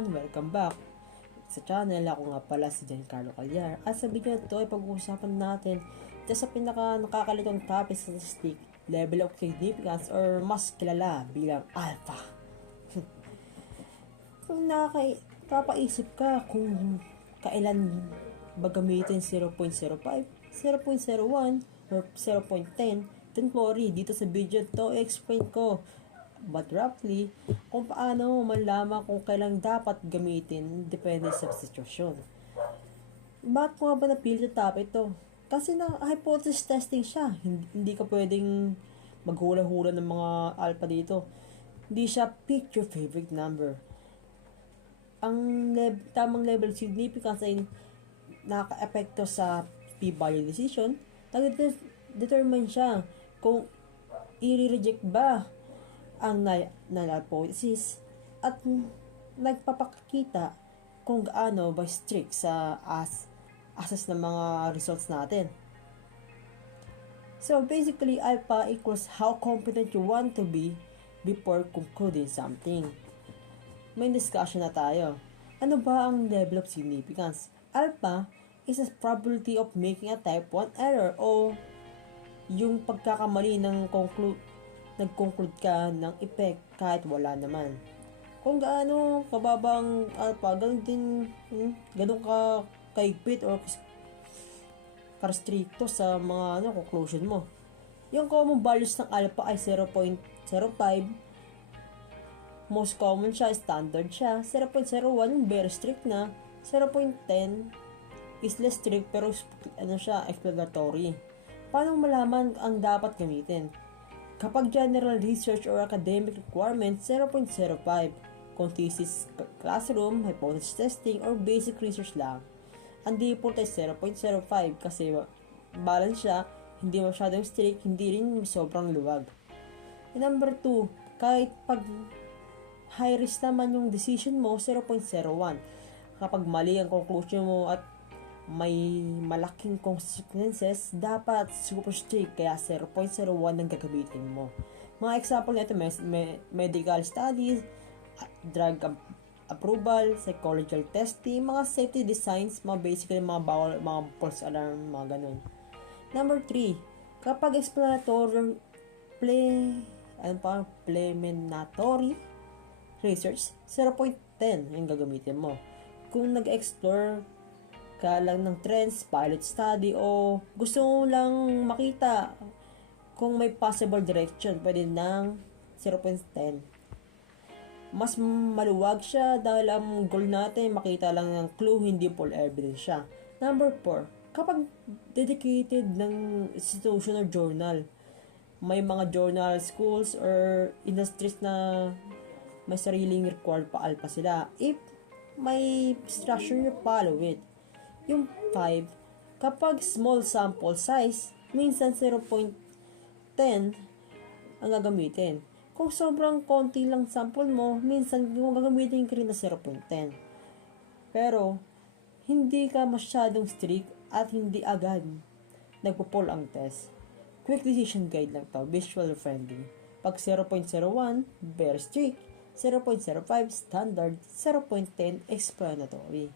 everyone! Welcome back sa channel. Ako nga pala si Giancarlo Callar. At sa video na ito ay pag-uusapan natin ito sa pinaka nakakalitong topic sa statistic, level of significance or mas kilala bilang alpha. Kung nakakaisip ka kung kailan ba gamitin 0.05, 0.01, or 0.10, don't worry, dito sa video to explain ko but roughly kung paano malaman kung kailan dapat gamitin depende sa sitwasyon. Bakit ko nga ba napili sa topic ito? Kasi na hypothesis testing siya. Hindi ka pwedeng maghula-hula ng mga alpha dito. Hindi siya pick your favorite number. Ang tamang level of significance ay nakaka-epekto sa p-value decision. Nag-determine siya kung i-reject ba ang null hypothesis at nagpapakita kung gaano ba strict sa assess ng mga results natin. So basically, alpha equals how confident you want to be before concluding something. May discussion na tayo. Ano ba ang level of significance? Alpha is a probability of making a type 1 error o yung pagkakamali ng nag-conclude ka ng effect kahit wala naman. Kung gaano kababang alpha, ganun ka kaigpit or ka-restricto sa mga conclusion mo. Yung common values ng alpha ay 0.05, most common siya, standard siya. 0.01 very strict na. 0.10 is less strict pero exploratory. Paano malaman ang dapat gamitin? Kapag general research or academic requirement, 0.05. Kung thesis, classroom, hypothesis testing, or basic research lang, ang default ay 0.05 kasi balance siya, hindi masyadong strict, hindi rin sobrang luwag. And number 2, kahit pag high risk naman yung decision mo, 0.01. Kapag mali ang conclusion mo at may malaking consequences, dapat super strict, kaya 0.01 ang gagamitin mo. Mga example nito, medical studies, drug approval, psychological testing, mga safety designs, mga basically mga bawal, mga false alarm, mga ganun. Number 3, kapag exploratory preliminary research, 0.10 yung gagamitin mo. Kung nag-explore ka lang ng trends, pilot study, o gusto mo lang makita kung may possible direction, pwede ng 0.10. Mas maluwag siya dahil ang goal natin makita lang ng clue, hindi full evidence siya. Number 4, kapag dedicated ng institution or journal, may mga journal, schools, or industries na may sariling required pa alpha sila. If may structure, you follow it. Yung 5, kapag small sample size, minsan 0.10 ang gagamitin. Kung sobrang konti lang sample mo, minsan yung gagamitin ka rin na 0.10. Pero, hindi ka masyadong strict at hindi agad nagpo-pull ang test. Quick decision guide lang to, visual friendly. Pag 0.01, very strict. 0.05, standard. 0.10, explanatory.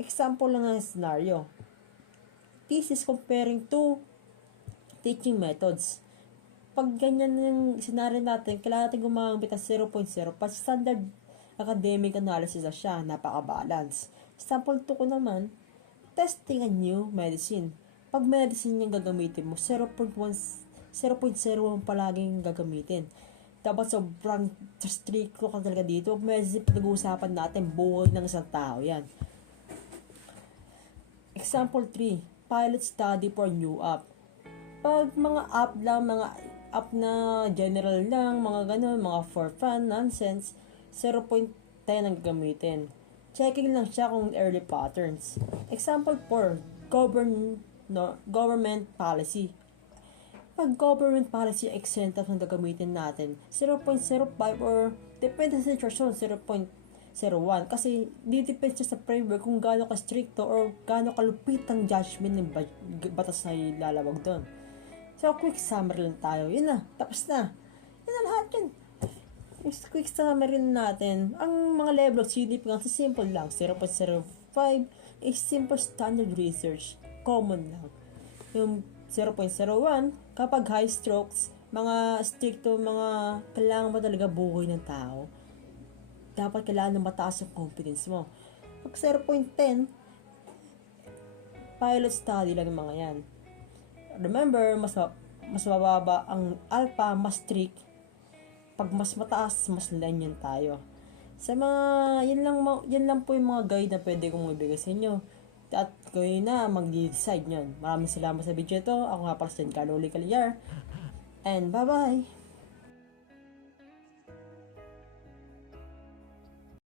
Example lang ng scenario. Thesis comparing two teaching methods. Pag ganyan yung scenario natin, kailangan natin gumamit ng 0.0 pa standard academic analysis na siya, napaka-balance. Example 2 ko naman, testing a new medicine. Pag medicine yung gagamitin mo, 0.01 palaging gagamitin. Dapat sobrang strict ko ka talaga dito. Medicine, pinag-uusapan natin, buhay ng isang tao yan. Example 3, pilot study for new app. Pag mga app lang, mga app na general lang, mga ganun, mga for fun, nonsense, 0.10 ang gagamitin. Checking lang siya kung early patterns. Example 4, government policy. Pag government policy exempt ang gagamitin natin, 0.05 or depende sa situation, 0.01 kasi depende sa framework kung gaano ka stricto or gaano kalupit ang judgment ng batas na ilalawag doon. So quick summary lang tayo, yun na, tapos na, yun na lahat yun. quick summary natin. Ang mga level of CDP nga simple lang. 0.05 is simple standard research. Common lang. Yung 0.01, kapag high strokes, mga stricto, mga kailangan mo talaga buhay ng tao. Dapat kailangan na mataas yung confidence mo. Pag 0.10, pilot study lang yung mga yan. Remember, mas mababa ang alpha, mas strict. Pag mas mataas, mas lenient tayo. Sa mga, yan lang po yung mga guide na pwede kong ibigay sa inyo. At kayo na mag-decide nyon. Maraming salamat sa video ito. Ako nga pala si Carlo Calyar. And bye-bye!